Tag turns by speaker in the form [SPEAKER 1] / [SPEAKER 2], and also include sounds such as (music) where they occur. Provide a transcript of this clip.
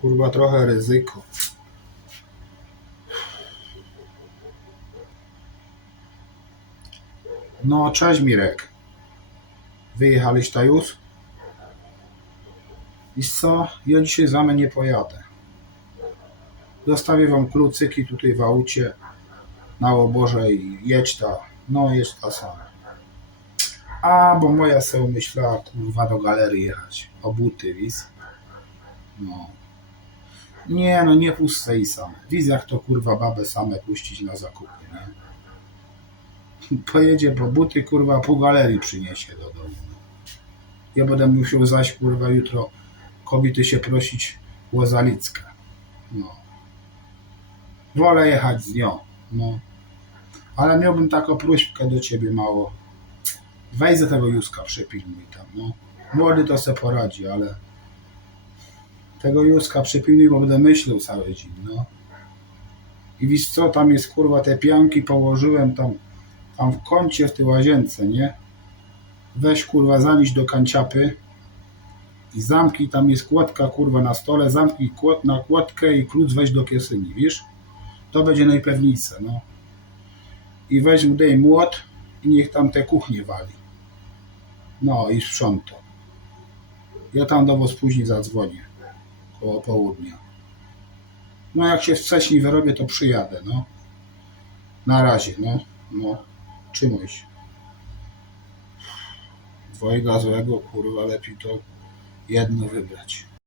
[SPEAKER 1] Kurwa, trochę ryzyko. No, cześć Mirek. Wyjechaliś ta już? Wiesz co? Ja dzisiaj z wami nie pojadę. Zostawię wam klucyki tutaj w aucie na oborze i jedź ta. No, jedź ta sama. A, bo moja se umyślała, kurwa, do galerii jechać. O buty. No. Nie, no nie puszczę i same. Wiz, jak to kurwa babę same puścić na zakupy, nie? (laughs) Pojedzie po buty, kurwa, pół galerii przyniesie do domu. Ja będę musiał zaś, kurwa, jutro kobiety się prosić o zalickę. No. Wolę jechać z nią, no. Ale miałbym taką prośbkę do ciebie mało. Weź za tego Józka, przepilnuj tam, no. Młody to se poradzi, ale tego Józka przepilnuj, bo będę myślał cały dzień, no. I wiesz co, tam jest kurwa te pianki położyłem tam, tam w kącie w tej łazience, nie? Weź kurwa zanieś do kanciapy i zamknij, tam jest kładka kurwa na stole, zamknij kłod na kładkę i klucz weź do kiesyni, wiesz? To będzie najpewniejsze, no. I weź mu dej młot i niech tam te kuchnie wali. No i sprząta. Ja tam do was później zadzwonię. Koło południa. No jak się wcześniej wyrobię, to przyjadę, no. Na razie, no. No. Się. Dwojga złego, kurwa, lepiej to jedno wybrać.